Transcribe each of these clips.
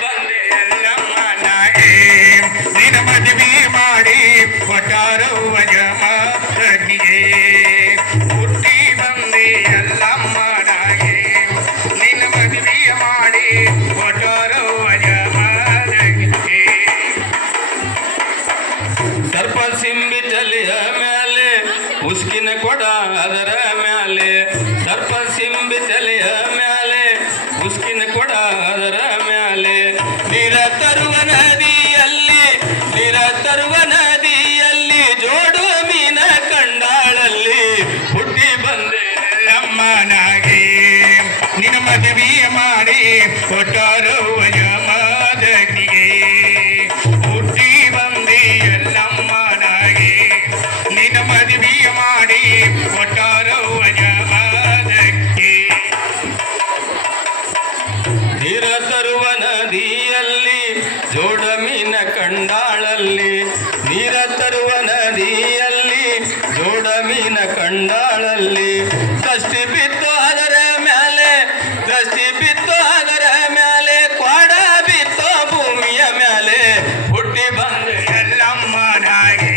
ಬಂದೆ ಎಲ್ಲಮ್ಮನಾಗೆ ನಿನ್ನ ಮದುವೆ ಮಾಡಿ ಕೊಟ್ಟಾರವ್ವ ಜಮದಗ್ನಿಗೆ ಹುಟ್ಟಿ ಬಂದೆ ಎಲ್ಲಮ್ಮನಾಗೆ ನಿನ್ನ ಮದುವೆ ಮಾಡಿ ಕೊಟ್ಟಾರವ್ವ ಜಮದಗ್ನಿಗೆ ಸರ್ಪ ಸಿಂಬಿ ತಲೆಯ ಮೇಲೆ ಮುಸ್ಕಿನ ಕೊಡ ಅದರ ಮೇಲೆ ಸರ್ಪ ಸಿಂಬಿ ತಲೆಯ ಮೇಲೆ ಮುಸ್ಕಿನ ಕೊಡ ಅದರ ಮೇಲೆ ನೀರ ತರುವ ನದಿಯಲ್ಲಿ ಜೋಡು ಮೀನ ಕಂಡಾಳಲ್ಲಿ ಹುಟ್ಟಿ ಬಂದೆ ಎಲ್ಲಮ್ಮನಾಗೆ ನಿನ್ನ ಮದುವೆ ಮಾಡಿ ಕೊಟ್ಟಾರವ್ವ ಜಮದಗ್ನಿಗೆ ಹುಟ್ಟಿ ಬಂದೆ ಎಲ್ಲಮ್ಮನಾಗೆ ನಿನ್ನ ಮದುವೆ ಮಾಡಿ ಕೊಟ್ಟಾರವ್ವ ಜಮದಗ್ನಿಗೆ ನೀರ ತರುವ ನದಿಯಲ್ಲಿ ಜೋಡ ಮೀನ ಕಂಡಾಳಲ್ಲಿ ನೀರ ತರುವ ನದಿಯಲ್ಲಿ ಜೋಡ ಮೀನ ಕಂಡಾಳಲ್ಲಿ ದೃಷ್ಟಿ ಬಿತ್ತು ಅದರ ಮೇಲೆ ಕ್ವಾಡ ಬಿತ್ತು ಭೂಮಿಯ ಮೇಲೆ ಹುಟ್ಟಿ ಬಂದೆ ಎಲ್ಲಮ್ಮನಾಗೆ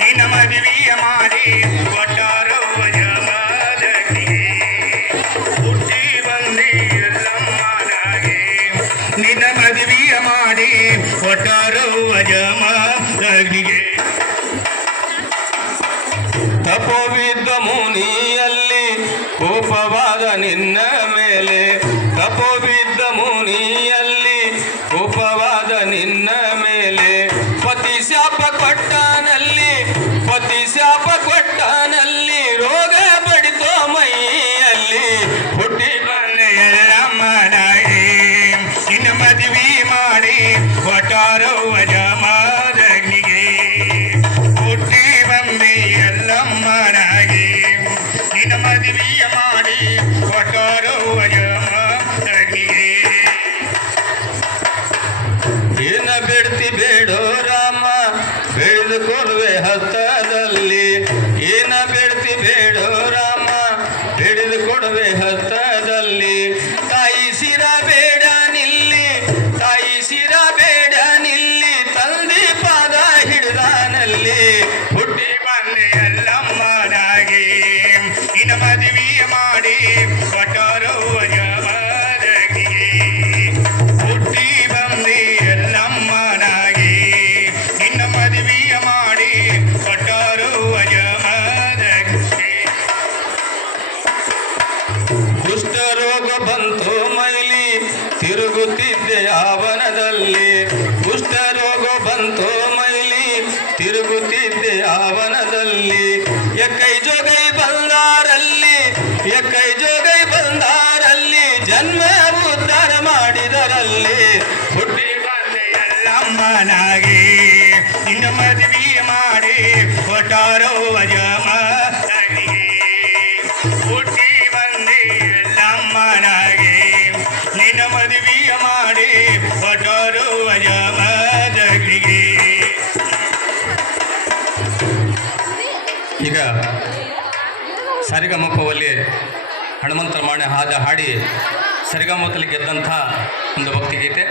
ನಿನ್ನ ಮದುವೆಯ ಮಾಡಿ ಕೊಟ್ಟಾರವ್ವ ಜಮದಗ್ನಿಗೆ ಹುಟ್ಟಿ ಬಂದೆ ಎಲ್ಲಮ್ಮನಾಗೆ ನಿನ್ನ ಮದುವೆಯ ಮಾಡಿ ಕೊಟ್ಟಾರವ್ವ ಜಮದಗ್ನಿಗೆ ತಪೋವಿದ್ದ ಮುನಿಯಲ್ಲಿ ಕೋಪವಾದ ನಿನ್ನ ಮೇಲೆ ತಪೋವಿದ್ದ ಮುನಿಯಲ್ಲಿ ಕೋಪವಾದ ನಿನ್ನ ಮೇಲೆ ಪತಿ ಶಾಪ ಕೊಟ್ಟನಲ್ಲಿ ರೋಗ ಬಡಿತೋ ಮೈಯಲ್ಲಿ ಹುಟ್ಟಿ ಬಂದೆ ಎಲ್ಲಮ್ಮನಾಗೆ ನಿನ್ನ ಮದುವೆ ಮಾಡಿ ಕೊಟ್ಟಾರವ್ವ ಜಮದಗ್ನಿಗೆ ಹುಟ್ಟಿ ಬಂದೆ ಎಲ್ಲಮ್ಮನಾಗೆ ನಿನ್ನ ಮದುವೆಯ ಮಾಡಿ ಕೊಟ್ಟಾರವ್ವ ಜಮದಗ್ನಿಗೆ ಏನ ಬಿಡ್ತಿ ಬೇಡೋ ರಾಮ ಬೆಳೆದುಕೊಳ್ಳುವೆ ಹಸ್ತದಲ್ಲಿ ಏನ ಬಿಡ್ತಿ ಬೇಡೋ ರಾಮ ಹಿಡಿದುಕೊಡುವೆ ಹಸ್ತದಲ್ಲಿ ತಾಯಿ ಶಿರ ಬೇಡ ನಿಲ್ಲಿ ತಂದೆ ಪಾದ ಹಿಡಿದಾನಲ್ಲಿ ಹುಟ್ಟಿ ಬಂದೆ ಎಲ್ಲಮ್ಮನಾಗೆ ನಿನ್ನ ಮದುವೆಯ ಮಾಡಿ ಕೊಟ್ಟಾರವ್ವ ಜಮದಗ್ನಿಗೆ ಹುಟ್ಟಿ ಬಂದೆ ಎಲ್ಲಮ್ಮನಾಗೆ ನಿನ್ನ ಮದುವೆಯ ಮಾಡಿ ಕೊಟ್ಟಾರವ್ವ ಜಮದಗ್ನಿಗೆ ಕುಷ್ಠರೋಗ ಬಂತು ಮೈಲಿ ತಿರುಗುತ್ತಿದ್ದೆ ಆವನದಲ್ಲಿ ಕುಷ್ಠರೋಗ ಬಂತು ಮೈಲಿ ತಿರುಗುತ್ತಿದ್ದೆ ಆವನದಲ್ಲಿ ಎಕ್ಕೈ ಜೋಗೈ ಬಂದಾರಲ್ಲಿ ಜನ್ಮ ಉದ್ಧಾರ ಮಾಡಿದರಲ್ಲಿ ಹುಟ್ಟಿ ಬಂದೆ ಎಲ್ಲಮ್ಮನಾಗೆ ನಿನ್ನ ಮದುವೆಯ ಮಾಡಿ ಕೊಟ್ಟಾರವ್ವ ಜಮದಗ್ನಿಗೆ ಹುಟ್ಟಿ ಬಂದೆ ಎಲ್ಲಮ್ಮನಾಗೆ ನಿನ್ನ ಮದುವೆಯ ಮಾಡಿ ಕೊಟ್ಟಾರವ್ವ ಜಮದಗ್ನಿಗೆ ಈಗ ಸರಿಗಮಪವಲ್ಲಿ ಹನುಮಂತರ ಮಾಣೆ ಹಾಡಿ ಸರಿಗಮಪದಲ್ಲಿ ಗೆದ್ದಂಥ ಒಂದು ಭಕ್ತಿಗೀತೆ.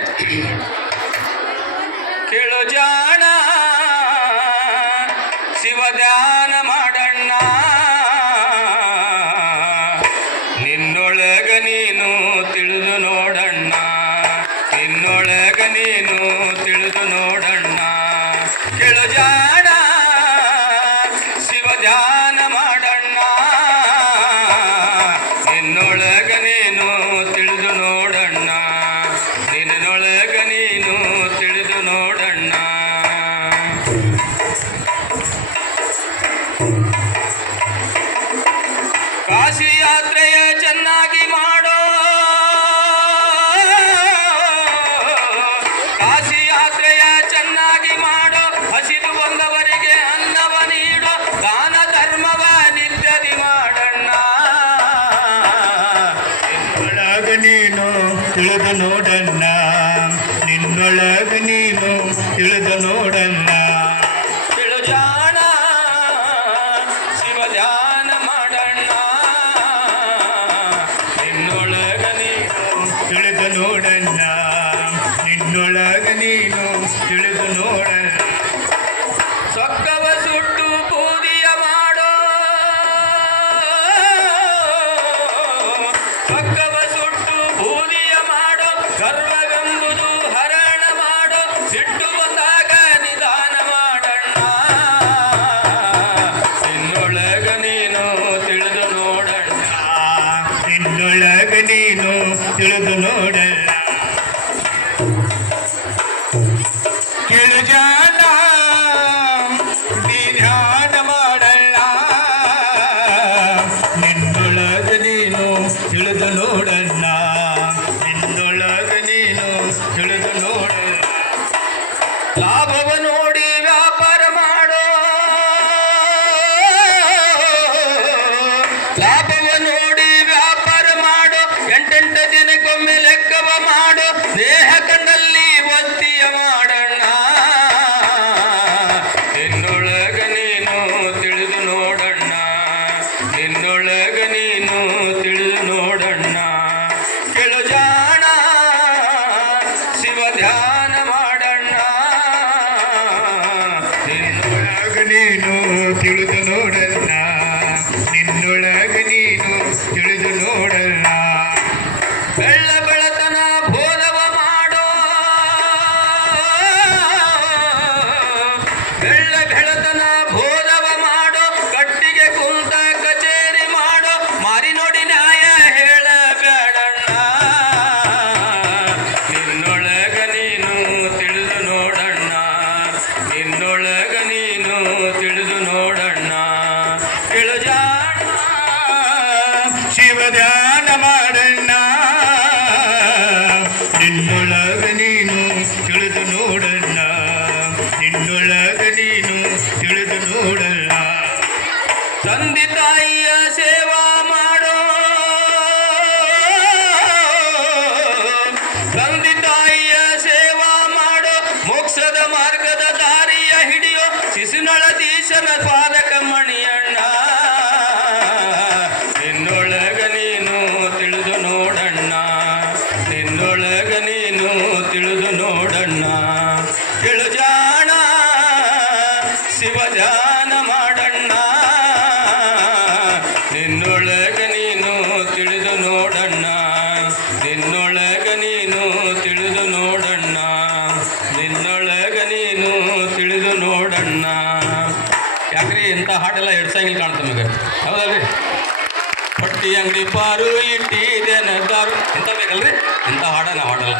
ಕೇಳು ಜಾಣ ಶಿವ ಧ್ಯಾನ ಮಾಡಣ್ಣ ನಿನ್ನೊಳಗ ನೀನು ತಿಳಿದು ನೋಡಣ್ಣ ನಿನ್ನೊಳಗ ನೀನು ತಿಳಿದು ನೋಡಣ್ಣ ಕೇಳು ಜಾಣ ಶಿವ ಧ್ಯಾನ ಮಾಡಣ್ಣ ನಿನ್ನೊಳಗ ನೀನು ತಿಳಿದು ನೋಡಣ್ಣ ನಿನ್ನೊಳಗ ನೀನು ತಿಳಿದು ನೋಡಣ್ಣ. ಕಾಶಿ ಯಾತ್ರೆಯ ಚೆನ್ನಾಗಿ ಮಾಡೋ ಕಾಶಿ ಯಾತ್ರೆಯ ಚೆನ್ನಾಗಿ ಮಾಡೋ ಹಸಿದು ಬಂದವರಿಗೆ ಅನ್ನವ ನೀಡೋ ದಾನ ಧರ್ಮವ ನಿತ್ಯದಿ ಮಾಡಣ್ಣ ನಿನ್ನೊಳಗ ನೀನು ತಿಳಿದು ನೋಡಣ್ಣ ನಿನ್ನೊಳಗ ನೀನು ತಿಳಿದು ನೋಡಣ್ಣ. ತಿಳು ಜಾಣ ಶಿವ ಧ್ಯಾನ ಮಾಡಣ್ಣ ನಿನ್ನೊಳಗ ನೀನು ತಿಳಿದು ನೋಡಣ್ಣ ನೀನು ತಿಳಿದು ನೋಡಲ್ಲ. ಸೊಕ್ಕವ ಸುಟ್ಟು ಬೂದಿಯ ಮಾಡೋ, ಸೊಕ್ಕವ ಸುಟ್ಟು ಬೂದಿಯ ಮಾಡೋ, ಗರ್ವವೆಂಬುದು ಹರಣ ಮಾಡೋ, ಸಿಟ್ಟು ಬಂದಾಗ ನಿಧಾನ ಮಾಡಣ್ಣ. ನಿನ್ನೊಳಗ ನೀನು ತಿಳಿದು ನೋಡಣ್ಣ, ನಿನ್ನೊಳಗ ನೀನು ತಿಳಿದು ನೋಡಲ್ಲ. ಕೇಳು ಜಾಣ, ನೀ ಧ್ಯಾನ ಮಾಡಲ್ಲ, ನಿನ್ನೊಳಗ ನೀನು ತಿಳಿದು ನೋಡಣ್ಣ, ನಿನ್ನೊಳಗ ನೀನು ತಿಳಿದು ನೋಡಲ್ಲ. ಲಾಭವ ನೋಡಿ ವ್ಯಾಪಾರ ಮಾಡೋ, ಲಾಭವ ನೋಡಿ ವ್ಯಾಪಾರ ಮಾಡೋ, ಎಂಟೆಂಟು ದಿನಕ್ಕೊಮ್ಮೆ ಲೆಕ್ಕವ ಮಾಡೋ, ದೇಹ ಕಂಡಲ್ಲಿ ಒತ್ತಿಯ ಮಾಡಣ್ಣ. ನಿನ್ನೊಳಗ ನೀನು ತಿಳಿದು ನೋಡಣ್ಣ, ನಿನ್ನೊಳಗ ನೀನು ತಿಳಿದು ನೋಡಣ್ಣ. ಕೇಳು ಜಾಣ, ಶಿವ ಧ್ಯಾನ ಮಾಡಣ್ಣ, ನಿನ್ನೊಳಗ ನೀನು ತಿಳಿದು ನೋಡಣ್ಣ, ನಿನ್ನೊಳಗ ನೀನು ತಿಳಿದು ನೋಡಲ್ಲ. ಬೆಳ್ಳ ಬೆಳತನ ಬೋಧವ ಮಾಡೋ, ಬೆಳ್ಳ ಬೆಳತನ ಬೋಧವ ಮಾಡೋ, ಕಟ್ಟಿಗೆ ಕುಂತ ಕಚೇರಿ ಮಾಡೋ, ಮಾರಿ ನೋಡಿ ನ್ಯಾಯ ಹೇಳಬೇಡಣ್ಣ. ನಿನ್ನೊಳಗ ನೀನು ತಿಳಿದು ನೋಡಣ್ಣ, ನಿನ್ನೊಳಗ ನೀನು ತಿಳಿದು ನೋಡಣ್ಣ. ಕೇಳು ಜಾಣ, ಶಿವ ಧ್ಯಾನ ಮಾಡಣ್ಣ, ನಿನ್ನೊಳಗ ನೀನು ತಿಳಿದು ನೋಡಣ್ಣ, ನಿನ್ನೊಳಗ ನೀನು ತಿಳಿದು ನೋಡಲ್ಲ. ತಂದೆ ತಾಯಿಯ ಸೇವಾ ಮಾಡೋ, ತಂದೆ ತಾಯಿಯ ಸೇವಾ ಮಾಡೋ, ಮೋಕ್ಷದ ಮಾರ್ಗದ ದಾರಿಯ ಹಿಡಿಯೋ, ಶಿಶುನಳದೀಶನ ಪಾದಕ ಮಣಿಯಣ್ಣ. ನಿನ್ನೊಳಗ ನೀನು ತಿಳಿದು ನೋಡಣ್ಣ, ನಿನ್ನೊಳಗ ನೀನು ತಿಳಿದು ನೋಡಣ್ಣ. ಕೇಳು ಜಾಣ, ಶಿವ ಧ್ಯಾನ ಮಾಡಣ್ಣ, ನಿನ್ನೊಳಗ ನೀನು ತಿಳಿದು ನೋಡಣ್ಣ, ನಿನ್ನೊಳಗ ನೀನು ತಿಳಿದು ನೋಡಣ್ಣ, ನಿನ್ನೊಳಗ ನೀನು ತಿಳಿದು ನೋಡಣ್ಣ. ಯಾಕ್ರಿ ಇಂಥ ಹಾಡೆಲ್ಲ ಎಡ್ಸಂಗಿಲ್ಲ ಕಾಣ್ತು ನಮಗೆ, ಹೌದಲ್ರಿ? ಪಟ್ಟಿ ಅಂಗಡಿ ಪಾರು ಇಟ್ಟಿದ್ದೇನೆ ದಾರು ಇಂಥ ಬೇಕಲ್ರಿ, ಇಂಥ ಹಾಡ ನಾವು ಹಾಡಲ್ಲ.